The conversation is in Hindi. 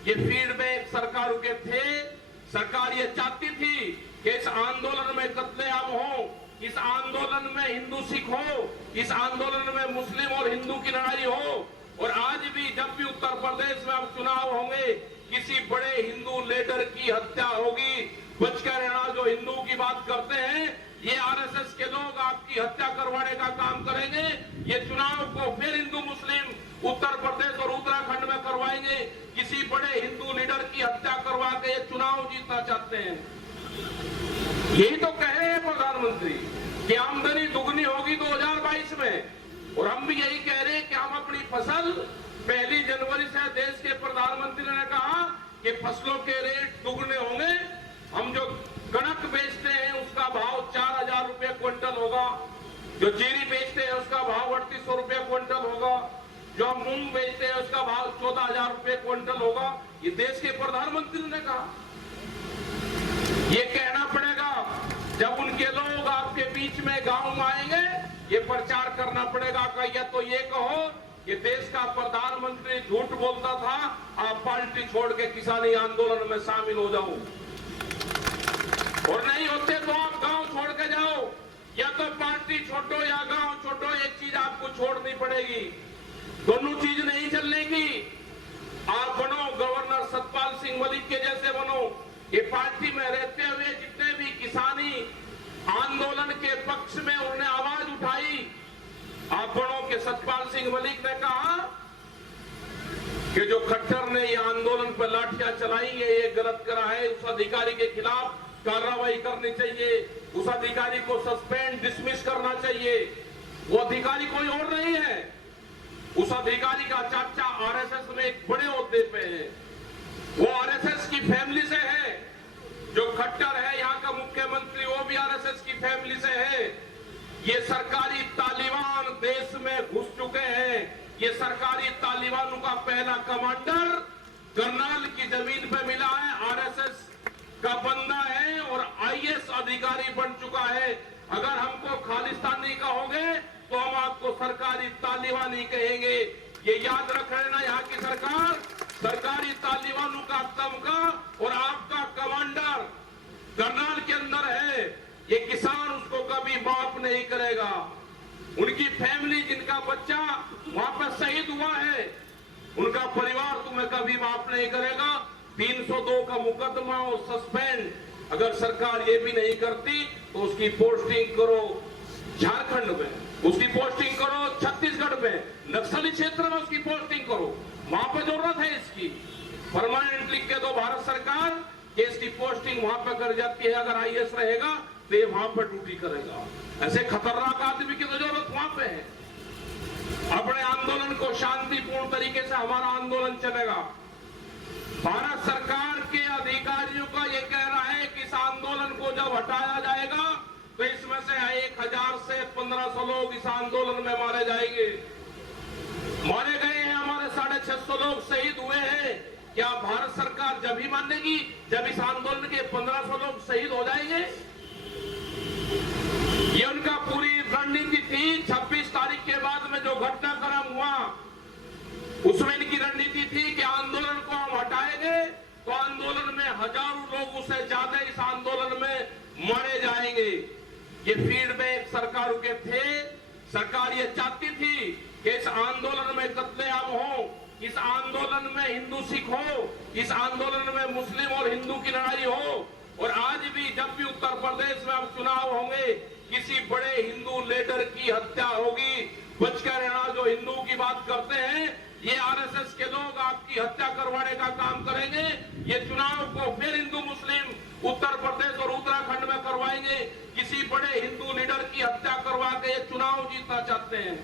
ये फीडबैक सरकारों के थे। सरकार ये चाहती थी कि इस आंदोलन में कत्लेआम हो, इस आंदोलन में हिंदू सिख हो, इस आंदोलन में मुस्लिम और हिंदू की लड़ाई हो। और आज भी जब भी उत्तर प्रदेश में अब चुनाव होंगे, किसी बड़े हिंदू लीडर की हत्या होगी, बचकर रहना। जो हिंदू की बात करते हैं, ये आरएसएस के लोग आपकी हत्या करवाने का काम करेंगे। ये चुनाव को फिर हिंदू मुस्लिम उत्तर प्रदेश और उत्तराखंड में करवाएंगे। किसी बड़े हिंदू लीडर की हत्या करवा के ये चुनाव जीतना चाहते हैं। यही तो कह रहे हैं प्रधानमंत्री कि आमदनी दुगनी होगी 2022 में। और हम भी यही कह रहे हैं कि हम अपनी फसल 1 जनवरी से देश के प्रधानमंत्री ने कहा कि फसलों के रेट दुगने होंगे। हम जो कणक बेचते हैं उसका भाव 4000 रुपए क्विंटल होगा, जो जीरी बेचते हैं उसका भाव 3800 रुपए क्विंटल होगा, जो हम मूंग बेचते हैं उसका भाव 14000 रुपए क्विंटल होगा। ये देश के प्रधानमंत्री ने कहा। ये कहना पड़ेगा जब उनके लोग आपके बीच में गांव में आएंगे, ये प्रचार करना पड़ेगा कि या तो ये कहो कि देश का प्रधानमंत्री झूठ बोलता था, आप पार्टी छोड़ के किसानी आंदोलन में शामिल हो जाओ, और नहीं होते तो आप गांव छोड़ के जाओ। या तो पार्टी छोड़ो या गांव छोड़ो, एक चीज आपको छोड़नी पड़ेगी। दोनों चीज नहीं चलने की। आप बनो गवर्नर सतपाल सिंह मलिक के जैसे बनो। ये पार्टी में रहते हुए जितने भी किसानी आंदोलन के पक्ष में उन्होंने आवाज उठाई, आप बनो कि सतपाल सिंह मलिक ने कहा कि जो खट्टर ने ये आंदोलन पर लाठियां चलाई है, ये गलत करा है, उस अधिकारी के खिलाफ कार्रवाई करनी चाहिए, उस अधिकारी को सस्पेंड डिसमिस करना चाहिए। वो अधिकारी कोई और नहीं है, उस अधिकारी का चाचा आरएसएस में एक बड़े ओहदे पे है, वो आरएसएस की फैमिली से है। जो खट्टर है यहाँ का मुख्यमंत्री, वो भी आरएसएस की फैमिली से है। ये सरकारी तालिबान देश में घुस चुके हैं। ये सरकारी तालिबानों का पहला कमांडर करनाल की जमीन पे मिला है, आरएसएस का बंदा है और आईएएस अधिकारी बन चुका है। अगर हमको खालिस्तानी कहोगे तो हम आपको सरकारी तालिबानी कहेंगे। ये याद रख लेना, यहाँ की सरकार सरकारी तालिबानों का तमगा और आपका कमांडर करनाल के अंदर है। ये किसान उसको कभी माफ नहीं करेगा। उनकी फैमिली, जिनका बच्चा वहां पर शहीद हुआ है, उनका परिवार तुम्हें कभी माफ नहीं करेगा। 302 का मुकदमा और सस्पेंड अगर सरकार ये भी नहीं करती तो उसकी पोस्टिंग करो झारखंड में, उसकी पोस्टिंग करो छत्तीसगढ़ में, नक्सली क्षेत्र में उसकी पोस्टिंग करो। वहां पर जरूरत है इसकी। परमानेंट लिख के दो भारत सरकार कि इसकी पोस्टिंग वहां पर कर जाती है। अगर आईएएस रहेगा तो ये वहां पर ड्यूटी करेगा। ऐसे खतरनाक आदमी की तो जरूरत वहां पे है। अपने आंदोलन को शांतिपूर्ण तरीके से हमारा आंदोलन चलेगा। भारत सरकार के अधिकारियों का ये कहना है कि इस आंदोलन को जब हटाया जाएगा तो इसमें से 1000 से 1500 लोग इस आंदोलन में मारे जाएंगे। मारे गए हैं हमारे 650 लोग शहीद हुए हैं। क्या भारत सरकार जब ही मानेगी जब इस आंदोलन के 1500 लोग शहीद हो जाएंगे? ये उनका पूरी रणनीति थी। 26 तारीख के बाद में जो घटनाक्रम हुआ उसमें इनकी रणनीति थी कि आंदोलन को हम हटाएंगे तो आंदोलन में हजारों लोगों से ज्यादा इस आंदोलन में मारे जाएंगे। ये फीडबैक सरकारों के थे। सरकार ये चाहती थी कि इस आंदोलन में कत्लेआम हो, इस आंदोलन में हिंदू सिख हो, इस आंदोलन में मुस्लिम और हिंदू की लड़ाई हो। और आज भी जब भी उत्तर प्रदेश में अब चुनाव होंगे, किसी बड़े हिंदू लीडर की हत्या होगी, बचकर रहना। जो हिंदू की बात करते हैं, ये आरएसएस के लोग आपकी हत्या करवाने का काम करेंगे। ये चुनाव को फिर हिंदू मुस्लिम उत्तर प्रदेश और उत्तराखंड में करवाएंगे। किसी बड़े हिंदू लीडर की हत्या करवा के ये चुनाव जीतना चाहते हैं।